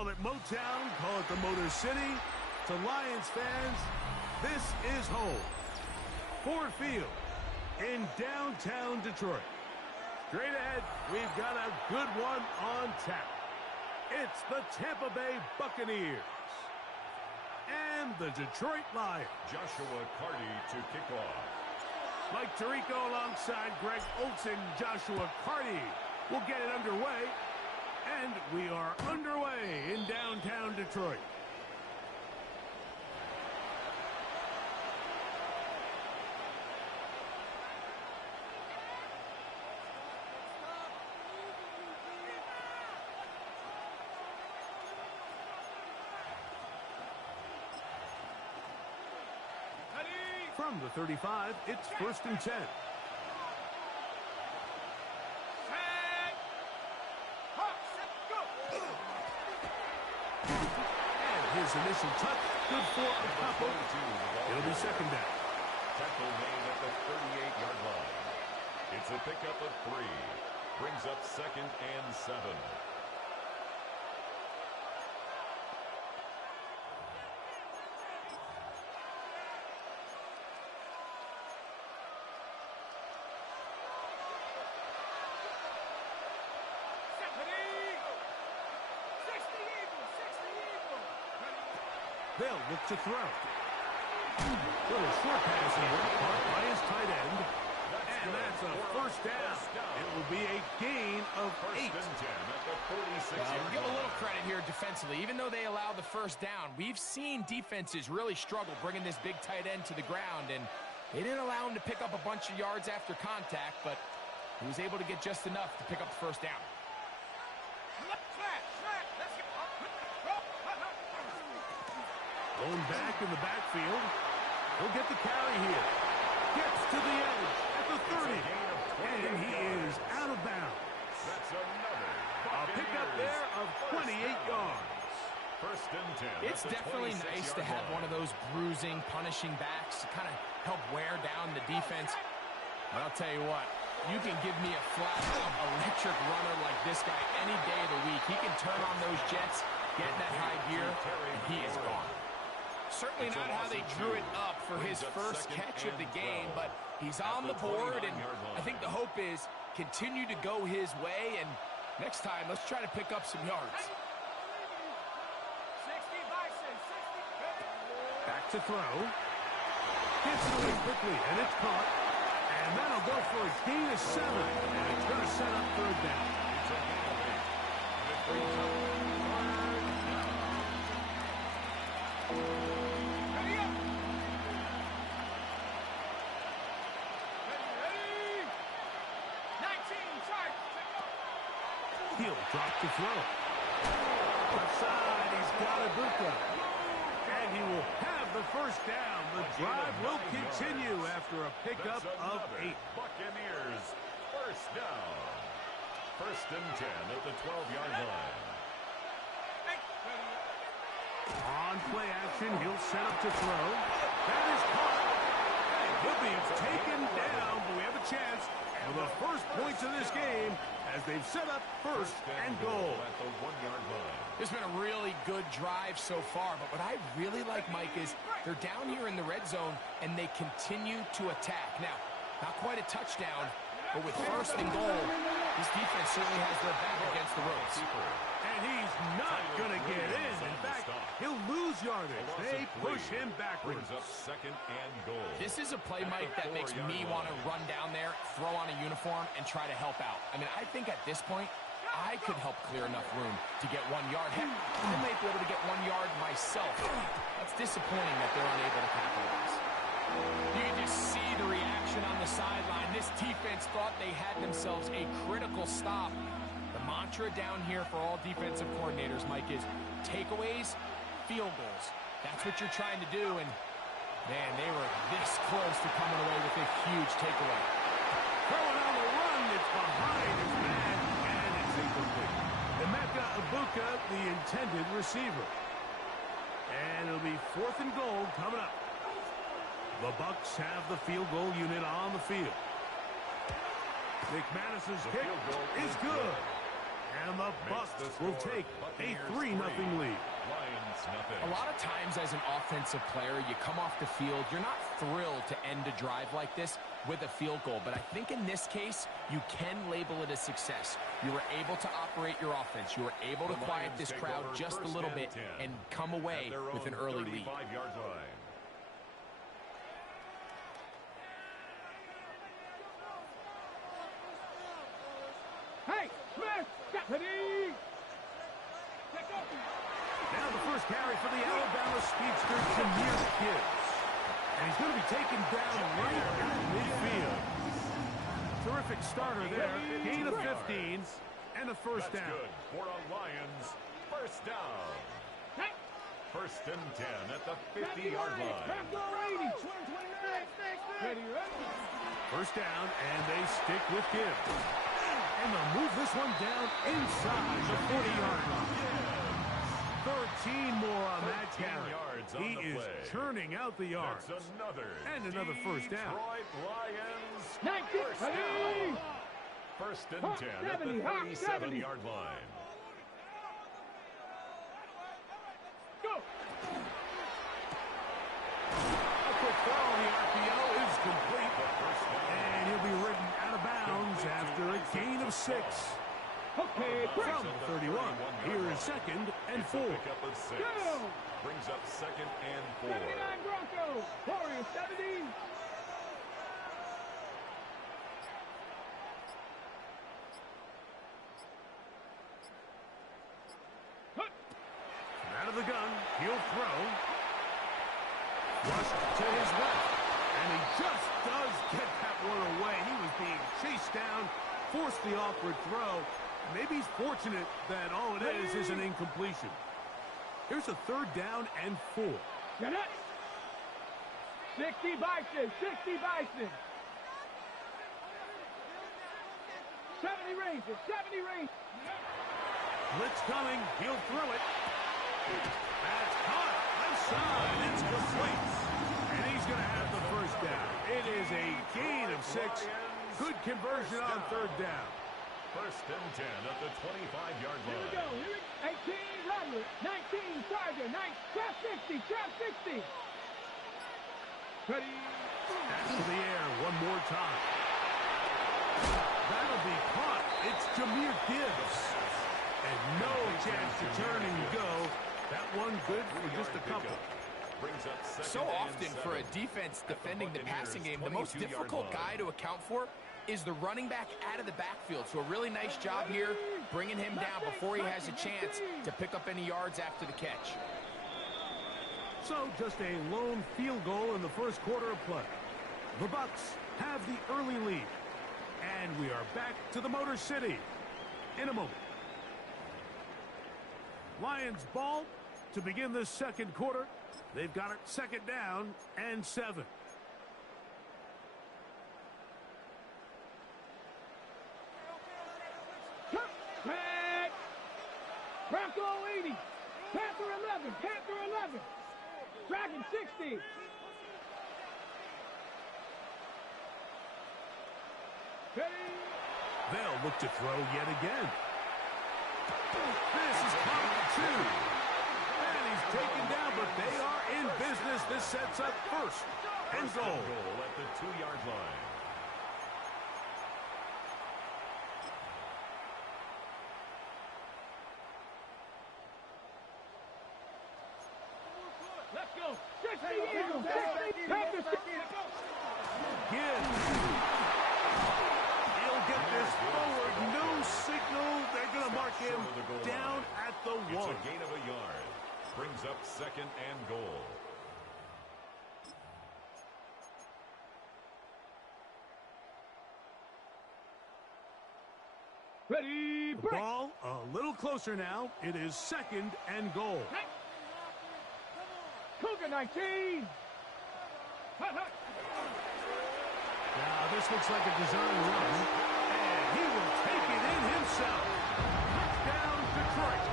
Call it Motown, call it the Motor City. To Lions fans, this is home. Ford Field in downtown Detroit. Straight ahead, we've got a good one on tap. It's the Tampa Bay Buccaneers and the Detroit Lions. Joshua Carty to kick off. Mike Tirico alongside Greg Olsen, Joshua Carty will get it underway. And we are underway in downtown Detroit. From the 35, it's 1st and 10. His initial touch, good for a couple. It'll be 2nd down. Tackle made at the 38-yard line. It's a pickup of 3. Brings up 2nd and 7. They'll look to throw. Little short pass here, caught by his tight end. And that's a 1st down. It will be a gain of 8. 1st and 10 at the 46-yard line. We'll give a little credit here defensively. Even though they allowed the 1st down, we've seen defenses really struggle bringing this big tight end to the ground. And they didn't allow him to pick up a bunch of yards after contact, but he was able to get just enough to pick up the 1st down. Going back in the backfield. He'll get the carry here. Gets to the edge at the 30. And he is out of bounds. That's another. A pickup there of 28 yards. 1st and 10. It's definitely nice to have one of those bruising, punishing backs to kind of help wear down the defense. But I'll tell you what, you can give me a flat-out electric runner like this guy any day of the week. He can turn on those jets, get in that high gear, and he is gone. Certainly not how they drew it up for his 1st catch of the game, but he's on the board, and I think the hope is continue to go his way, and next time, let's try to pick up some yards. Back to throw. Gets it away quickly, and it's caught. And that'll go for a gain of 7, and it's going to set up 3rd down. It's a gain of 8. And it brings up 3rd down. He'll drop to throw. Left side, he's got Ibuka. And he will have the 1st down. The drive will continue after a pickup of 8. Buccaneers, 1st down. 1st and 10 at the 12-yard line. On play action, he'll set up to throw. That is caught. And he'll be taken down, but we have a chance for the 1st points of this game as they've set up 1st and goal. At the 1-yard line. It's been a really good drive so far, but what I really like, Mike, is they're down here in the red zone, and they continue to attack. Now, not quite a touchdown, but with 1st and goal, this defense certainly has their back against the ropes. And he's not going to get in. In fact, he'll lose yardage. They push him backwards. Brings up 2nd and goal. This is a play, Mike, that makes me want to run down there, throw on a uniform, and try to help out. I mean, I think at this point, I could help clear enough room to get 1 yard. Heck, I might be able to get 1 yard myself. That's disappointing that they're unable to capitalize. You can just see the reaction on the sideline. This defense thought they had themselves a critical stop. The mantra down here for all defensive coordinators, Mike, is takeaways, field goals. That's what you're trying to do, and, man, they were this close to coming away with a huge takeaway. Throwing on the run, it's behind his man, and it's incomplete. Emeka Ibuka, the intended receiver. And it'll be 4th and goal coming up. The Bucs have the field goal unit on the field. McManus's kick is good. And the Bucks will take a 3-0 lead. Lions nothing. A lot of times as an offensive player, you come off the field, you're not thrilled to end a drive like this with a field goal. But I think in this case, you can label it a success. You were able to operate your offense. You were able to quiet this crowd just a little bit and come away with an early lead. 35-yard line. Hey, Smith, deputy! Now the first carry for the Alabama speedster, Jameer Gibbs. And he's going to be taken down right at midfield. Terrific starter there. Gain of 15 and a first down. Good for a Lions first down. First and 10 at the 50-yard line. First down, and they stick with Gibbs. And they'll move this one down inside the 40-yard line. 13 more on that carry. He is churning out the yards. That's another first down. Detroit Lions first down. First and 10 at the 37-yard line. Go! A quick throw on the RPO is complete. And he'll be ridden out of bounds after a gain of 6. Okay, From the 31, here is second and 4. Pick up of 6. Go! Brings up second and 4. 79 Broncos, Warriors 70. Out of the gun, he'll throw. Rushed to his left. And he just does get that one away. He was being chased down, forced the awkward throw. Maybe he's fortunate that all it is an incompletion. Here's a third down and 4. Get it? 60 Bison, 60 Bison. 70 Rangers, 70 Rangers. Blitz coming, he'll throw it. That's caught. Left side, it's complete. And he's going to have the first down. It is a gain of 6. Good conversion on third down. First and 10 at the 25-yard line. Here we go. 18 Rattler, 19 Charger, 9 Trap 60, Trap 60. Ready? Back to the air one more time. That'll be caught. It's Jameer Gibbs. And no chance to turn and go. That one good for just a couple. So often for a defense defending the passing game, the most difficult guy to account for is the running back out of the backfield. So a really nice job here bringing him down before he has a chance to pick up any yards after the catch. So just a lone field goal in the first quarter of play. The Bucks have the early lead. And we are back to the Motor City in a moment. Lions ball to begin this second quarter. They've got it second down and 7. Back. Bronco 80. Panther 11. Panther 11. Dragon 60. Ready? They'll look to throw yet again. This is caught 2. And he's taken down, but they are in business. This sets up first and goal. At the 2-yard line. Let's go. 60 Eagles. 60. Panthers. Gibbs. He'll get this forward. No signal. They're going to mark him down at the 1. It's a gain of a yard. Brings up second and goal. Ready, The break. ball a little closer now. It is second and goal. Cougar 19. Now this looks like a design run. And he will take it in himself. Touchdown, Detroit.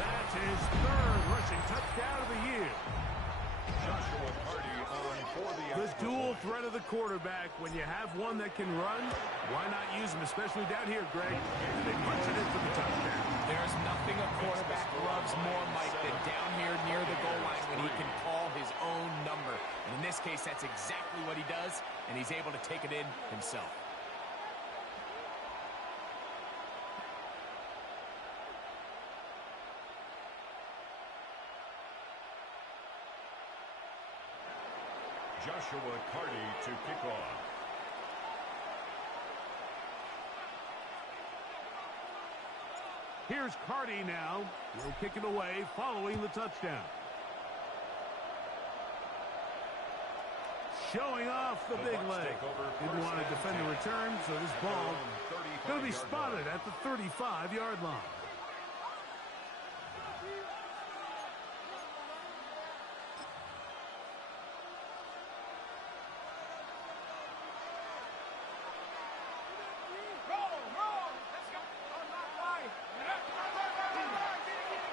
That's his 3rd rushing touchdown of the year. Joshua Hardy on for The dual threat of the quarterback. When you have one that can run, why not use him, especially down here, Greg? And they punch it in for the touchdown. There's nothing a quarterback loves more, Mike, than down here near the goal line when he can call his own number. And in this case, that's exactly what he does, and he's able to take it in himself. Joshua Carty to kick off. Here's Carty now. He'll kick it away following the touchdown. Showing off the big leg. Didn't want to defend the return, so this ball going to be spotted at the 35-yard line.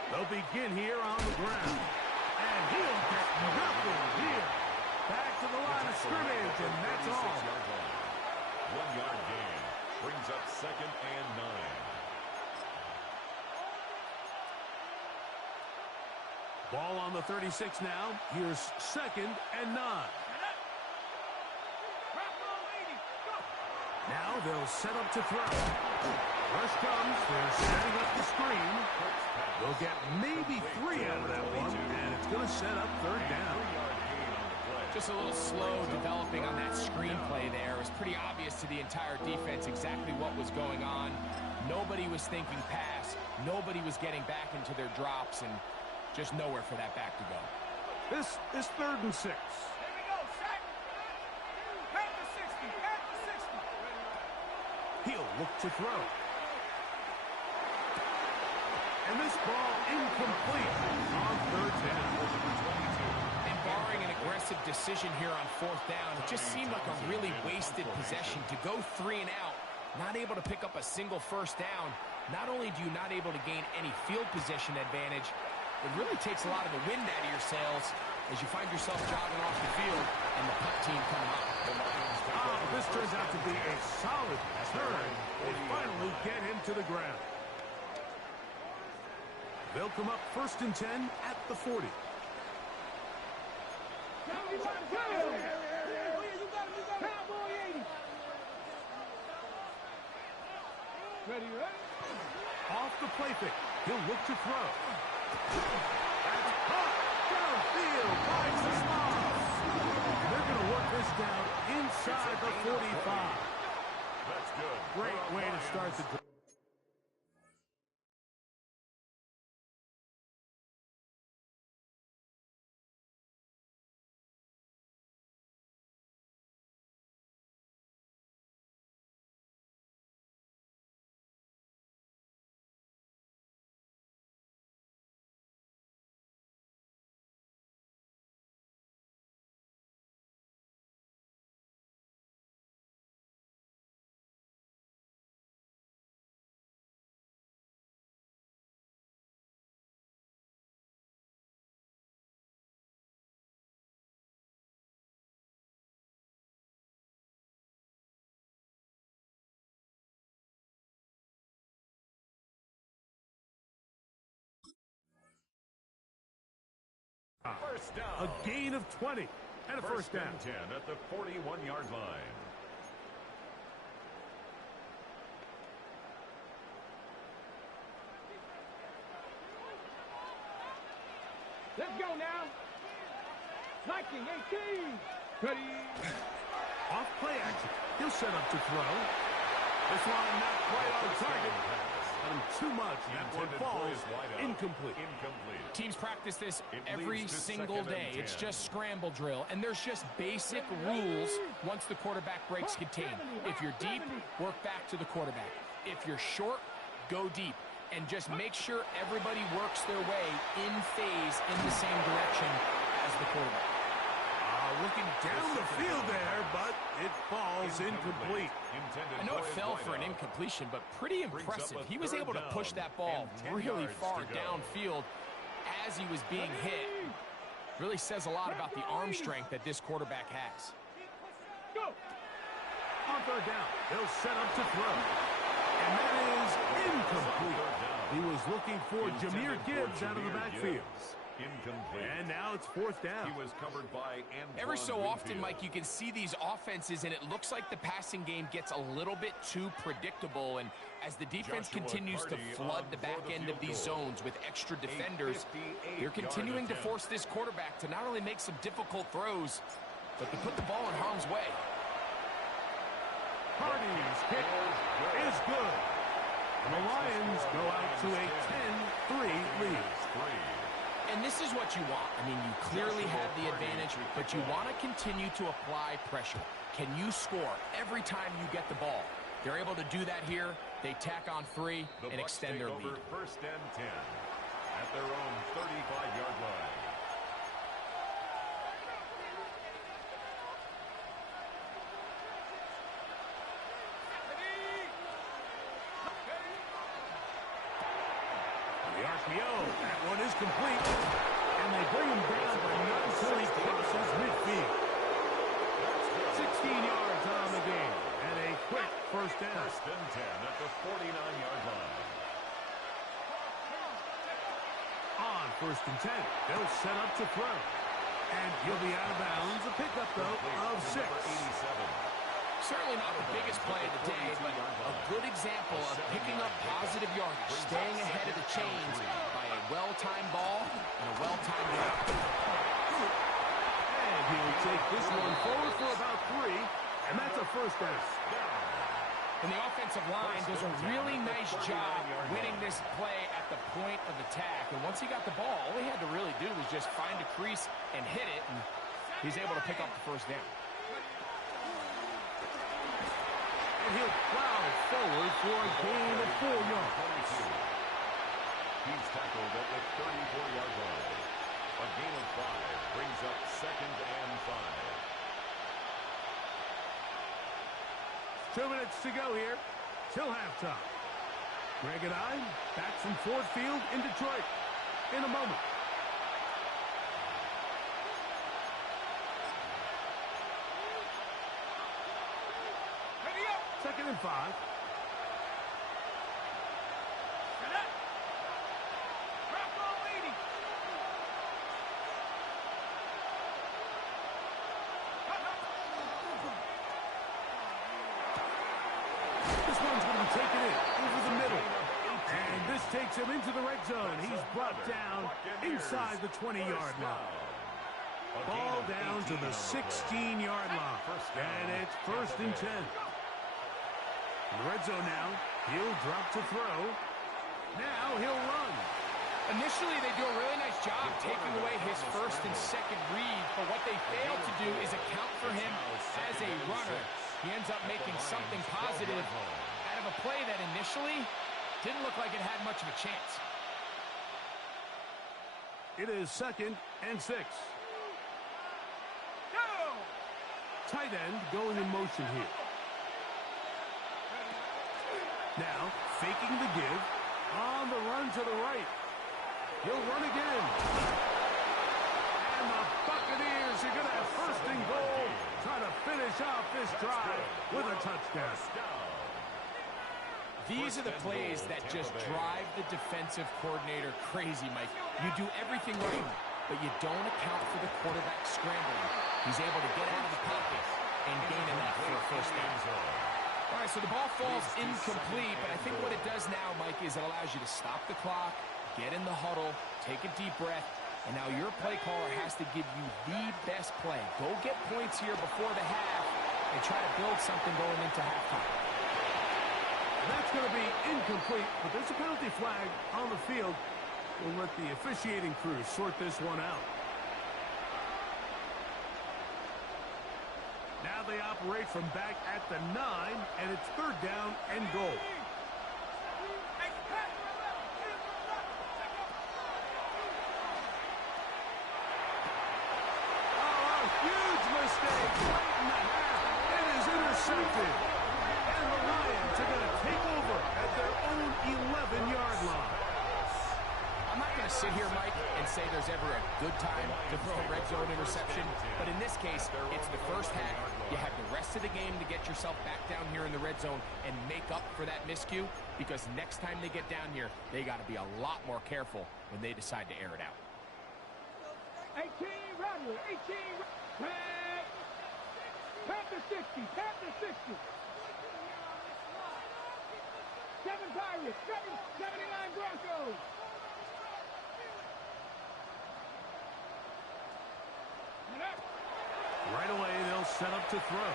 They'll begin here on the ground. And he'll get nothing here. Back to the line of scrimmage, and that's all. 1-yard gain. Brings up 2nd and 9. Ball on the 36 now. Here's 2nd and 9. Now they'll set up to throw. Rush comes. They're setting up the screen. They'll get maybe 3 out of that one, and it's going to set up 3rd down. Just a little slow developing on that screenplay there. It was pretty obvious to the entire defense exactly what was going on. Nobody was thinking pass. Nobody was getting back into their drops, and just nowhere for that back to go. This is 3rd and 6. Here we go, sack. At the 60, at the 60. He'll look to throw. And this ball incomplete on 3rd down. And barring an aggressive decision here on 4th down, it just seemed like a really wasted possession to go 3 and out, not able to pick up a single 1st down. Not only do you not able to gain any field position advantage, it really takes a lot of the wind out of your sails as you find yourself jogging off the field and the punt team coming up. Oh, this turns out to be a solid turn. They finally get him to the ground. They'll come up 1st and 10 at the 40. Ready? Off the play fake. He'll look to throw. That's caught downfield by Sismov. They're going to work this down inside the 45. That's good. Great way to start the drive. First down. A gain of 20 and a first down. 10 at the 41-yard line. Let's go now. 19, 18. Ready? Off play action. He'll set up to throw. This one not quite on target. Too much. That one falls incomplete. Teams practice this every single day. It's just scramble drill, and there's just basic rules once the quarterback breaks contain. If you're deep, work back to the quarterback. If you're short, go deep. And just make sure everybody works their way in phase in the same direction as the quarterback. Looking down the field there, but it falls incomplete. I know it fell for an incompletion, but pretty impressive. He was able to push that ball really far downfield as he was being hit. Really says a lot about the arm strength that this quarterback has. On third down, they'll set up to throw. And that is incomplete. He was looking for Jahmyr Gibbs out of the backfield. Incomplete. And now it's fourth down. He was covered by Antoine Every so often, Winfield. Mike, you can see these offenses, and it looks like the passing game gets a little bit too predictable. And as the defense continues to flood the back end of these zones with extra defenders, they're continuing to force this quarterback to not only make some difficult throws, but to put the ball in harm's way. Hardy's kick is good. And the Lions go out to a 10-3 lead. And this is what you want. I mean, you clearly have the advantage, but you want to continue to apply pressure. Can you score every time you get the ball? They're able to do that here. They tack on 3 and extend their lead. First and 10 at their own 35-yard line. The RPO, that one is complete. And they bring him down, but not until he crosses midfield. 16 yards on the game, and a quick first down. First and 10 at the 49-yard line. On first and 10, they'll set up to throw. And he'll be out of bounds. A pickup, though, of 6. Number 87. Certainly not the biggest play of the day, but a good example of picking up positive yardage, staying ahead of the chains by a well-timed ball and a well-timed route. And he'll take this one forward for about 3, and that's a first down. And the offensive line does a really nice job winning this play at the point of attack. And once he got the ball, all he had to really do was just find a crease and hit it, and he's able to pick up the first down. And he'll plow forward for a gain of 4 yards. He's tackled at the 34-yard line. A gain of 5 brings up second and 5. 2 minutes to go here till halftime. Greg and I back from Ford Field in Detroit in a moment. Second and 5. This one's going to be taken in over the middle. And this takes him into the red zone. He's brought down inside the 20-yard line. Ball down to the 16-yard line. And it's first and 10. In the red zone now, he'll drop to throw. Now he'll run. Initially, they do a really nice job taking away his first and second read, but what they fail to do is account for him as a runner. He ends up making something positive out of a play that initially didn't look like it had much of a chance. It is second and 6. Tight end going in motion here. Now, faking the give, on the run to the right. He'll run again. And the Buccaneers are going to have first and goal, trying to finish off this drive with a touchdown. These are the plays that just drive the defensive coordinator crazy, Mike. You do everything right, but you don't account for the quarterback scrambling. He's able to get out of the pocket and gain enough for a first down. All right, so the ball falls incomplete, but I think what it does now, Mike, is it allows you to stop the clock, get in the huddle, take a deep breath, and now your play caller has to give you the best play. Go get points here before the half and try to build something going into halftime. That's going to be incomplete, but there's a penalty flag on the field. We'll let the officiating crew sort this one out. Now they operate from back at the 9, and it's third down and goal. Oh, a huge mistake late in the half. It is intercepted. And the Lions are going to take over at their own 11-yard line. I'm not going to sit here, Mike, and say there's ever a good time to throw a red zone interception, but in this case, it's the first half. You have the rest of the game to get yourself back down here in the red zone and make up for that miscue, because next time they get down here, they got to be a lot more careful when they decide to air it out. 18, Rodney, 18, Panther 60, Panther 60. 7 Pirates, 79 Broncos. Right away, they'll set up to throw.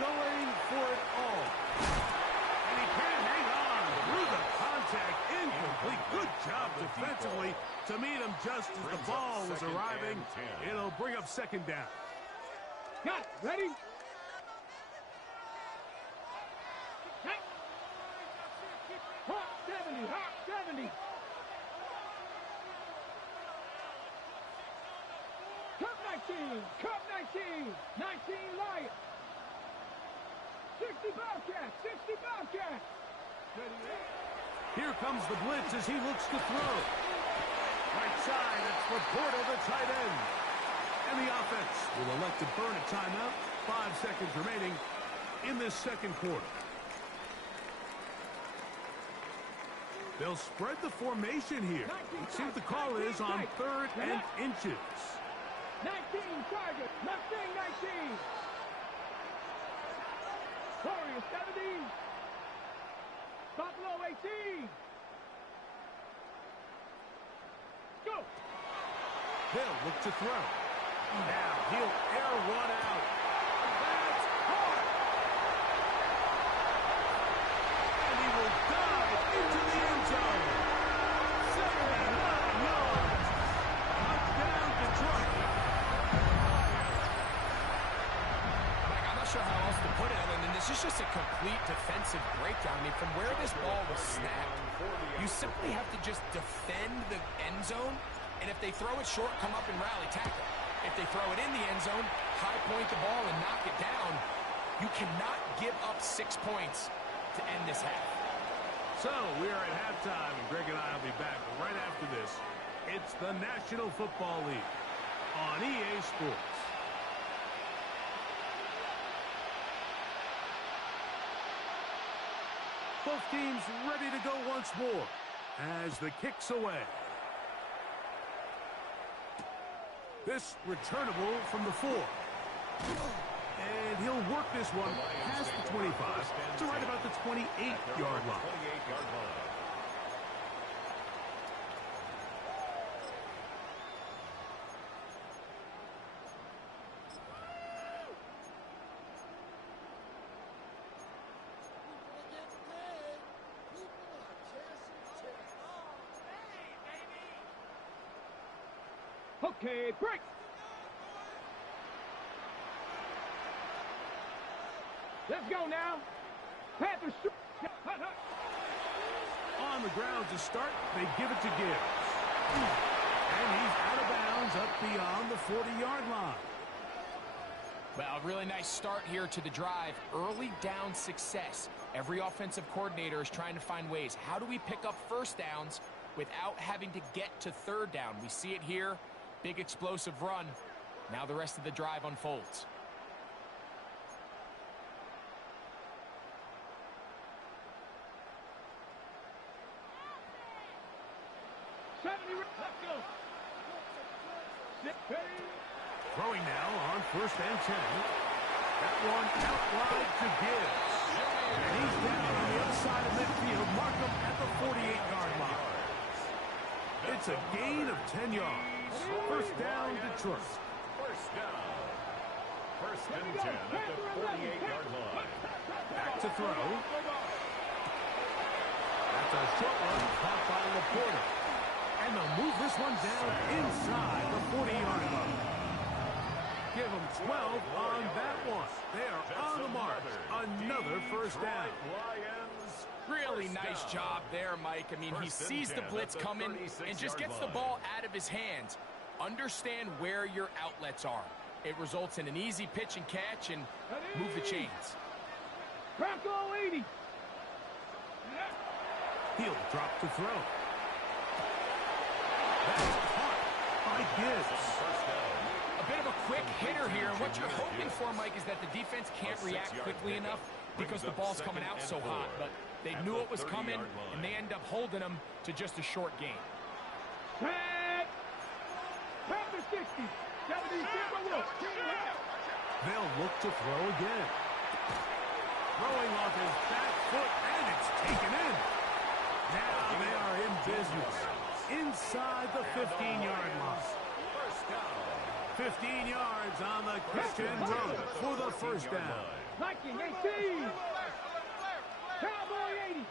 Going for it all. And he can't hang on through the contact. Incomplete. Good job defensively to meet him just as the ball was arriving. It'll bring up second down. Got it. Ready? Hawk 70, Hawk 70. Cup 19, Cup 19, 19 Lions. 60 Bobcats, 60 Bobcats. Here comes the blitz as he looks to throw. Right side, it's Laporta, the tight end. And the offense will elect to burn a timeout. 5 seconds remaining in this second quarter. They'll spread the formation here. Let's see what the call is on 3rd and inches. 19 target, Mustang 19. Warriors 70. Buffalo 18. Go. They'll look to throw. Now he'll air one out. That's hard. And he will dive into the end zone. 79 yards. Touchdown, Detroit. Mike, I'm not sure how else to put it other than this is just a complete defensive breakdown. I mean, from where this ball was snapped, you simply have to just defend the end zone, and if they throw it short, come up and rally tackle. If they throw it in the end zone, high point the ball and knock it down. You cannot give up 6 points to end this half. So we are at halftime, and Greg and I will be back right after this. It's the National Football League on EA Sports. Both teams ready to go once more as the kick's away. This returnable from the 4. And he'll work this one past the 25 to right about the 28-yard line. Okay, break. Let's go now. Panthers. On the ground to start, they give it to Gibbs. And he's out of bounds up beyond the 40-yard line. Well, a really nice start here to the drive. Early down success. Every offensive coordinator is trying to find ways. How do we pick up first downs without having to get to third down? We see it here. Big explosive run. Now the rest of the drive unfolds. Let's go. Throwing now on 1st and 10. That one out wide to Gibbs. And he's down on the other side of midfield. Mark him at the 48-yard line. It's a gain of 10 yards. First down, Detroit. First down. 1st and 10 at the 48-yard line. Back to throw. That's a short one caught by Laporta. And they'll move this one down inside the 40-yard line. Give them 12 on that one. They are on the mark. Another first down. Really nice job there, Mike. I mean, he sees the blitz coming and just gets the ball out of his hands. Understand where your outlets are. It results in an easy pitch and catch and move the chains. Bronco 80. He'll drop to throw. That's caught. Mike Gibbs. A bit of a quick hitter here, and what you're hoping for, Mike, is that the defense can't react quickly enough because the ball's coming out so hot. But they knew it was coming, and they end up holding them to just a short gain. Tag! Tag the 60. They'll look to throw again. Throwing off his back foot, and it's taken in. Now they are in business inside the 15-yard line. 15 yards on the catch and run for the first down. Viking 18. Cowboy 80.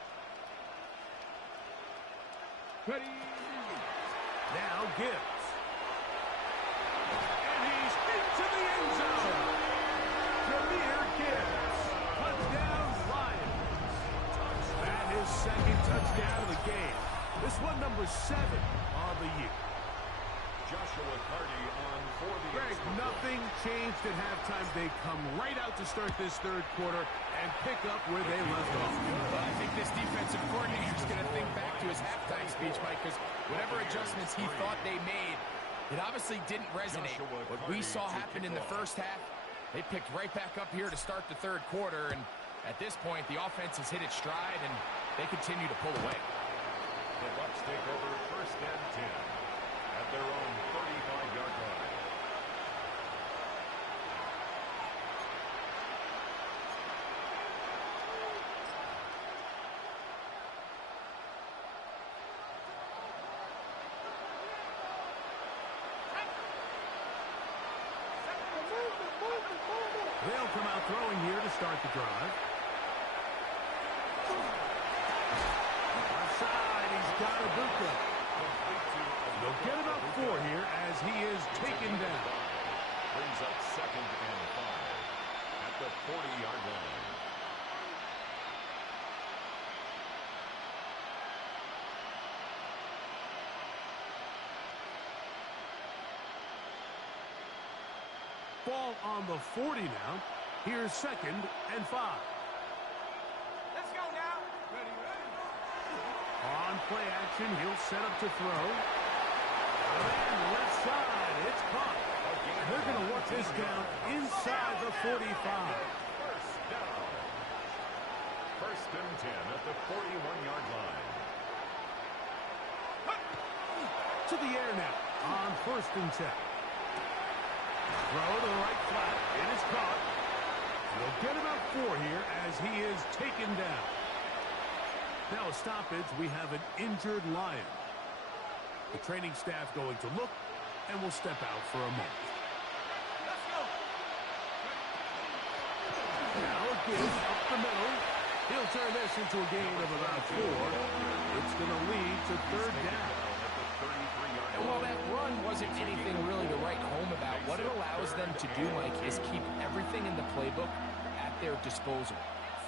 Ready. Now Gibbs. And he's into the end zone. Jameer Gibbs. Touchdown Lions. That his second touchdown of the game. This one number 7 on the year. Joshua Carty on for the Greg, nothing changed at halftime. They come right out to start this third quarter and pick up where they left off. Well, I think this defensive coordinator is going to think back to his halftime speech, Mike, because whatever adjustments he thought they made, it obviously didn't resonate. What we saw happen in the first half, they picked right back up here to start the third quarter, and at this point, the offense has hit its stride, and they continue to pull away. The Bucs take over first and 10 at their own 35-yard line. They'll come out throwing here to start the drive. Offside, he's got Ibuka. They'll get about 4 here as he is taken down. Brings up second and 5 at the 40-yard line. Ball on the 40 now. Here's second and 5. Let's go now. Ready, ready. On play action, he'll set up to throw. And left side, it's caught. They're going to work this down inside the 45. First down. First and 10 at the 41-yard line. To the air now on first and 10. Throw to the right flat. It is caught. We'll get about 4 here as he is taken down. Now a stoppage. We have an injured Lion. The training staff going to look and will step out for a moment. Let's go. Now a Gibbs up the middle. He'll turn this into a gain of about 4. It's going to lead to third down. And while that run wasn't anything really to write home about, what it allows them to do, Mike, is keep everything in the playbook at their disposal.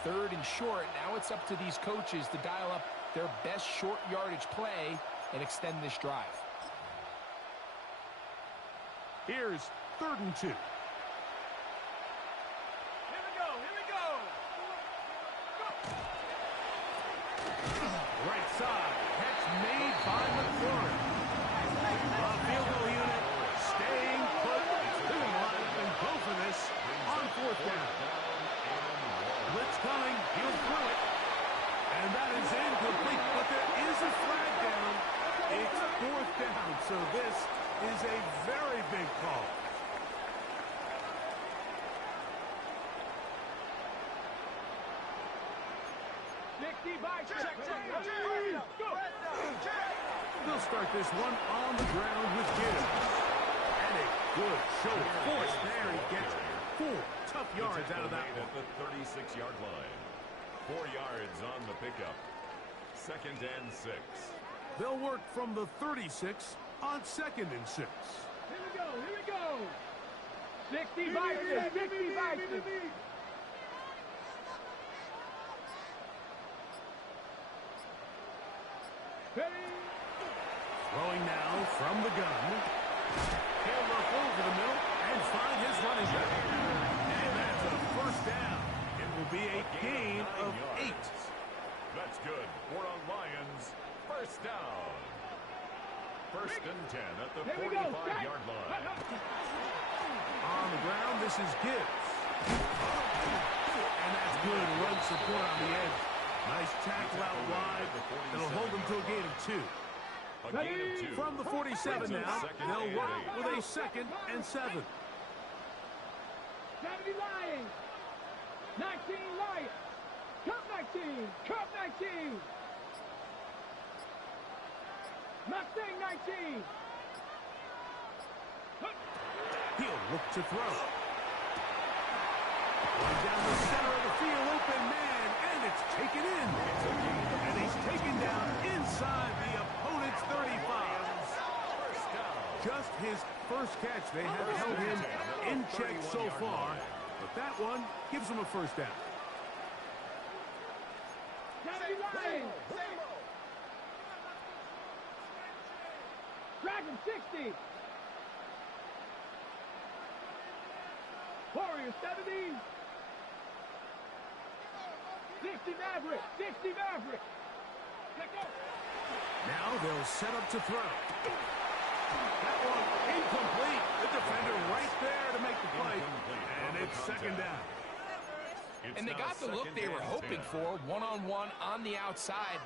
Third and short, now it's up to these coaches to dial up their best short yardage play and extend this drive. Here's third and 2. Here we go. Here we go. Right side. Catch made by McLaurin. Field goal unit staying put. They're going to line up and go for this on fourth down. Blitz coming. He'll throw it. And that is incomplete. But there is a flag down. It's fourth down. So this is a very big call. They'll start this one on the ground with Gibbs. And a good show of force there. He gets 4 tough yards out of that one. At the 36-yard line. 4 yards on the pickup. Second and 6. They'll work from the 36 on second and 6. Here we go. Here we go. 60 Vikings. 60 Vikings. Throwing now from the gun. He'll look over the middle and find his running back. And that's a first down. It will be a gain of 8. That's good for a Lions first down. First and and 10 at the Here we go. 45-yard line. On the ground, this is Gibbs. And that's good run support on the edge. Nice tackle out wide. It'll hold them to a gain of 2. A gain of 2. From the 47 now, they'll work with a 2nd and 7. 70 Lions. 19 Lions. Cup 19. Cup 19. Mustang 19. He'll look to throw. Going down the center of the field, open man, and it's taken in. And he's taken down inside the opponent's 35. Just his first catch. They have held him in check so far, but that one gives him a first down. 70 Lions. Dragon 60. Warrior 70. 60 Maverick. 60 Maverick. Now they'll set up to throw. That one incomplete. The defender right there to make the play. And it's 2nd down. And they got the look they were hoping for, one-on-one on the outside.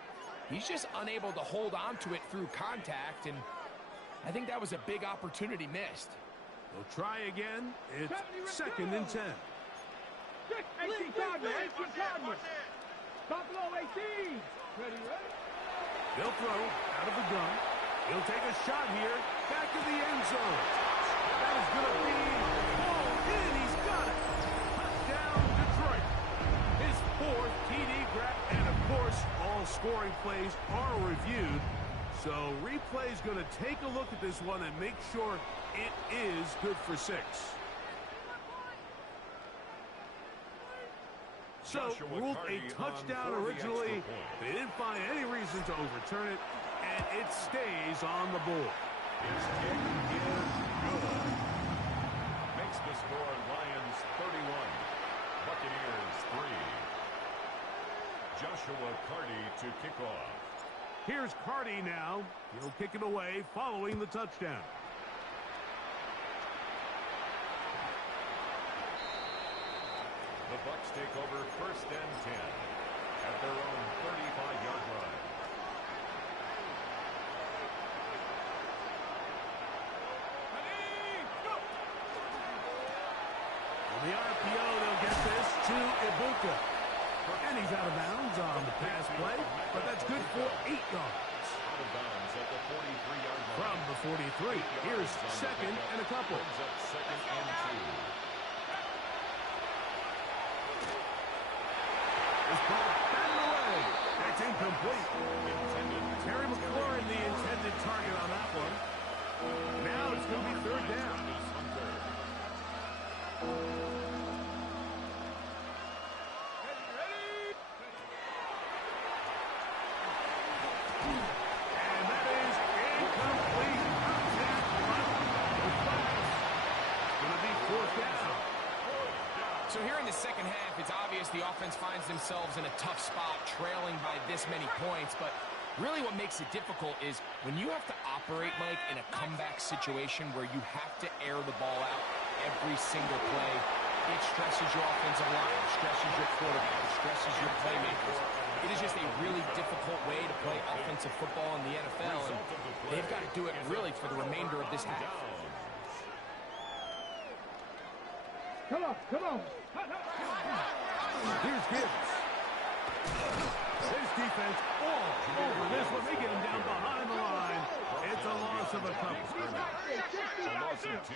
He's just unable to hold on to it through contact, and I think that was a big opportunity missed. They'll try again. It's 2nd and 10. 18 Cardinals. 18 Cardinals. Buffalo 18. Ready? They'll throw out of the gun. He'll take a shot here. Back to the end zone. That is going to be hauled in. He's got it. Touchdown, Detroit. His 4th TD grab. And, of course, all scoring plays are reviewed. So replay's going to take a look at this one and make sure it is good for 6. So, ruled a touchdown originally. They didn't find any reason to overturn it, and it stays on the board. His kick is good. Makes the score Lions 31, Buccaneers 3. Joshua Carty to kick off. Here's Carty now. He'll kick it away following the touchdown. The Bucs take over 1st and 10 at their own 35-yard line. On the RPO, they'll get this to Ibuka. And he's out of bounds on the pass play, but that's good for 8 yards. Out of bounds at the 43-yard line. From the 43, here's 2nd and a couple. Brings up 2nd and 2. This ball batted away. That's incomplete. Terry McLaurin, the intended target on that one. Now it's going to be 3rd down. And that is incomplete. It's going to be 4th down. So here in the second half, it's obvious the offense finds themselves in a tough spot, trailing by this many points. But really what makes it difficult is when you have to operate, Mike, in a comeback situation where you have to air the ball out every single play, it stresses your offensive line, it stresses your quarterback, it stresses your playmakers. It is just a really difficult way to play offensive football in the NFL, and they've got to do it really for the remainder of this half. Come on, come on. Here's Gibbs. This defense all over this one. They get him down behind the line. It's a loss of a couple. A loss of 2.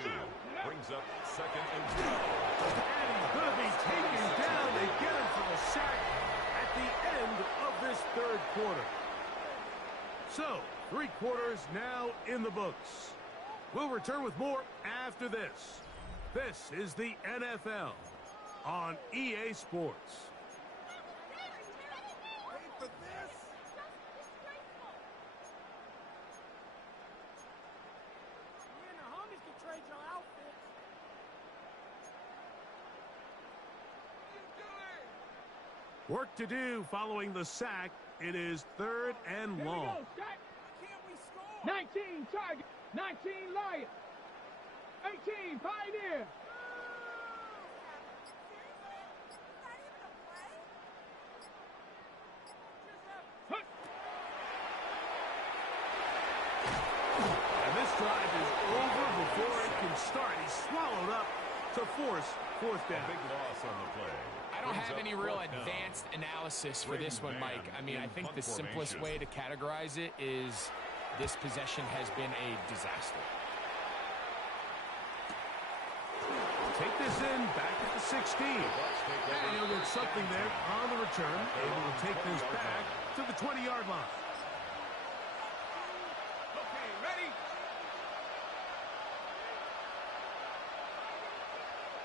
Brings up 2nd and 2. And he's going to be taken down. They get him for the sack at the end of this 3rd quarter. So, 3 quarters now in the books. We'll return with more after this. This is the NFL on EA Sports. Work to do following the sack. It is 3rd and long. 19 target. 19, Lion. 18, Pioneer. And this drive is over before it can start. He's swallowed up to force fourth down. Big loss on the play. I don't have any real advanced analysis for this one, Mike. I mean, I think the simplest way to categorize it is this possession has been a disaster. Take this in, back at the 16. And he'll get something there on the return. Able to take this back to the 20-yard line. Okay, ready?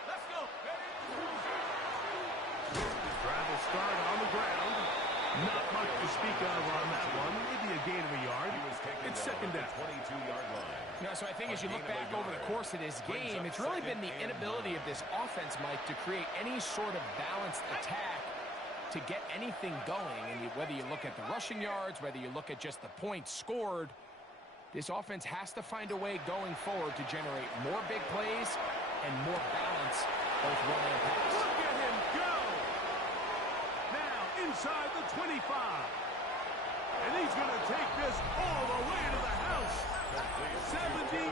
Let's go. Ready? Drive will start on the ground. Not much to speak of on that one. Maybe a gain of a yard. It's second down. 22-yard line. You know, so I think as you look back over the course of this game, it's really been the inability of this offense, Mike, to create any sort of balanced attack to get anything going. And whether you look at the rushing yards, whether you look at just the points scored, this offense has to find a way going forward to generate more big plays and more balance, both run and pass. Look at him go! Now inside the 25. And he's going to take this all the way to the house. 78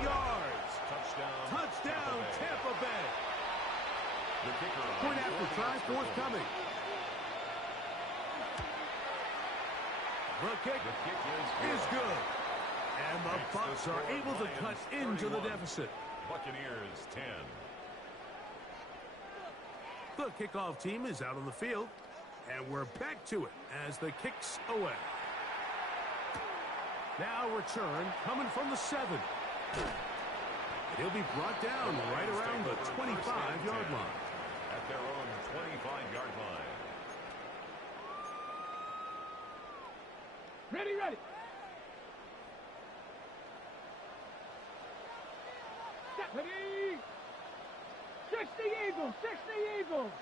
yards. Touchdown, Tampa Bay. Point after try, forthcoming. The kick is good. And the Bucs are able to cut into the deficit. Buccaneers 10. The kickoff team is out on the field. And we're back to it as the kick's away. Now return coming from the 7. He'll be brought down right around the 25-yard line. At their own 25-yard line. Ready, ready. Step ready. 60 Eagles, 60 Eagles.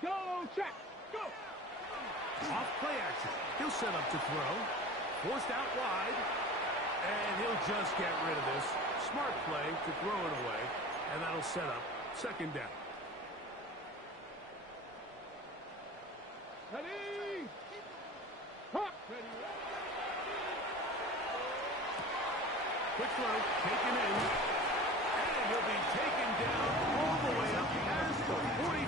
Go check, go. Off play action. He'll set up to throw. Forced out wide. And he'll just get rid of this. Smart play to throw it away. And that'll set up second down. Ready. Hop. Ready. Quick throw. Taken in. And he'll be taken down all the way up past the 45.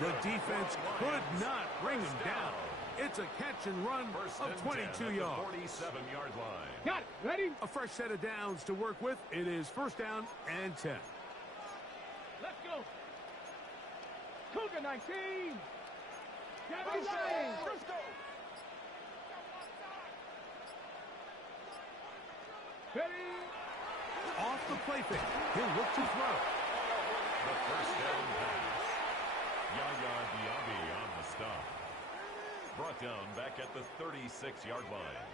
The defense could not bring him down. It's a catch and run of 22 yards. 47-yard line. Got it. Ready. A fresh set of downs to work with. It is first down and 10. Let's go. Cougar 19. Gabby Lions. Let's go. Ready. Off the play fake. He'll look to throw. The first down pass. Yaya Diaby on the stop. Brought down back at the 36-yard line.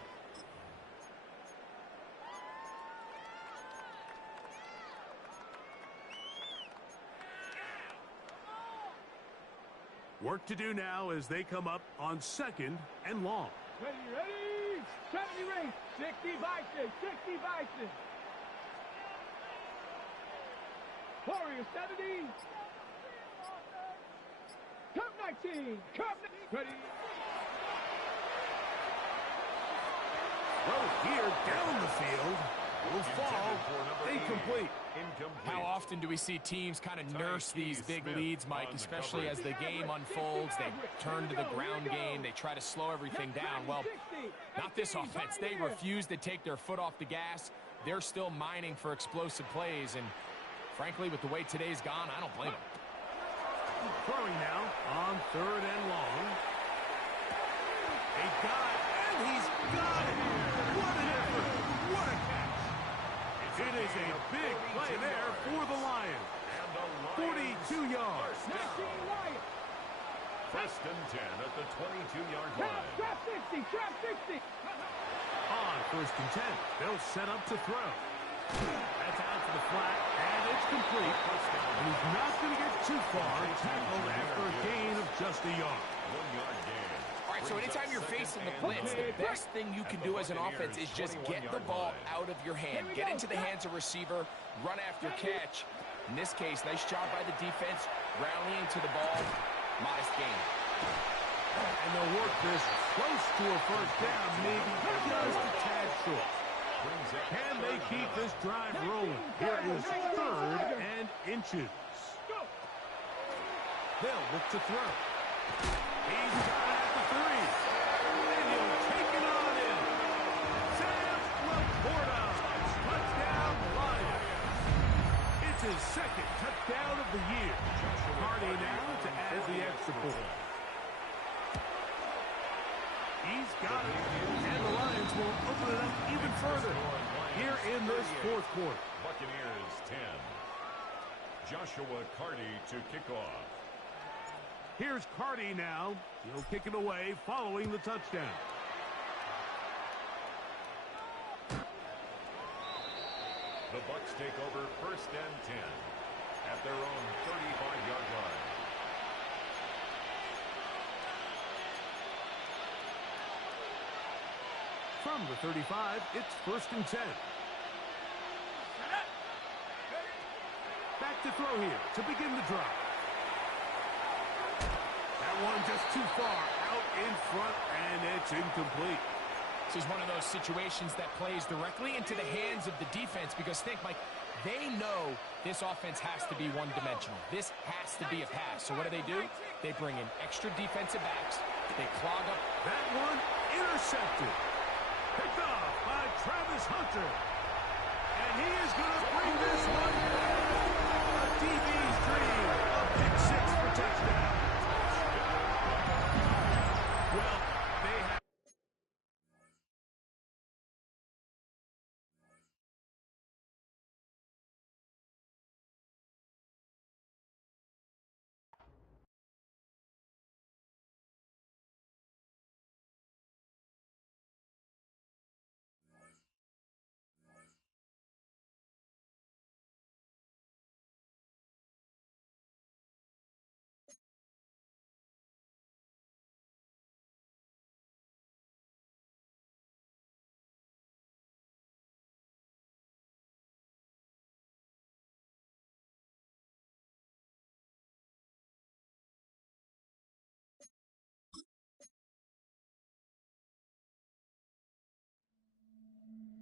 Work to do now as they come up on second and long. Ready, ready. 70 range. 60 Bison. 60 Bison. Warrior 70. Cup 19. Cup. Ready. Throw here down the field. Will fall. Incomplete. How often do we see teams kind of nurse these big leads, Mike, especially as the game unfolds? They turn to the ground game. They try to slow everything down. Well, not this offense. They refuse to take their foot off the gas. They're still mining for explosive plays. And frankly, with the way today's gone, I don't blame them. Throwing now on third and long. He got it, and he's got it. What an effort. What a catch. It is a big play there for the Lions. 42 yards. 19 Lions. First and 10 at the 22-yard line. Trap 60. Trap 60. On first and 10, they'll set up to throw. That's out to the flat, and it's complete. And he's not going to get too far. Tackled after a gain of just a yard. 1 yard gain. All right, so anytime you're facing the blitz, the best thing you can do as an offense is just get the ball out of your hand. Get into the hands of receiver, run after catch. In this case, nice job by the defense, rallying to the ball. Modest gain. And they'll work this close to a first down, maybe just a tad short. Can they keep this drive rolling? Here is 3rd and inches. They'll look to throw. He's got it at the 3. And he'll take it on in. Sam Laporta. Touchdown, Lions. It's his 2nd touchdown of the year. Hardy now to add the extra point. He's got it. And the Lions will open it up even further here in this 4th quarter. Buccaneers 10. Joshua Carty to kick off. Here's Carty now. He'll kick it away following the touchdown. The Bucs take over 1st and 10 at their own 35-yard line. From the 35, it's 1st and 10. Back to throw here to begin the drive. That one just too far out in front, and it's incomplete. This is one of those situations that plays directly into the hands of the defense because think, Mike, they know this offense has to be one-dimensional. This has to be a pass. So what do? They bring in extra defensive backs. They clog up. That one intercepted. Picked off by Travis Hunter. And he is going to bring this one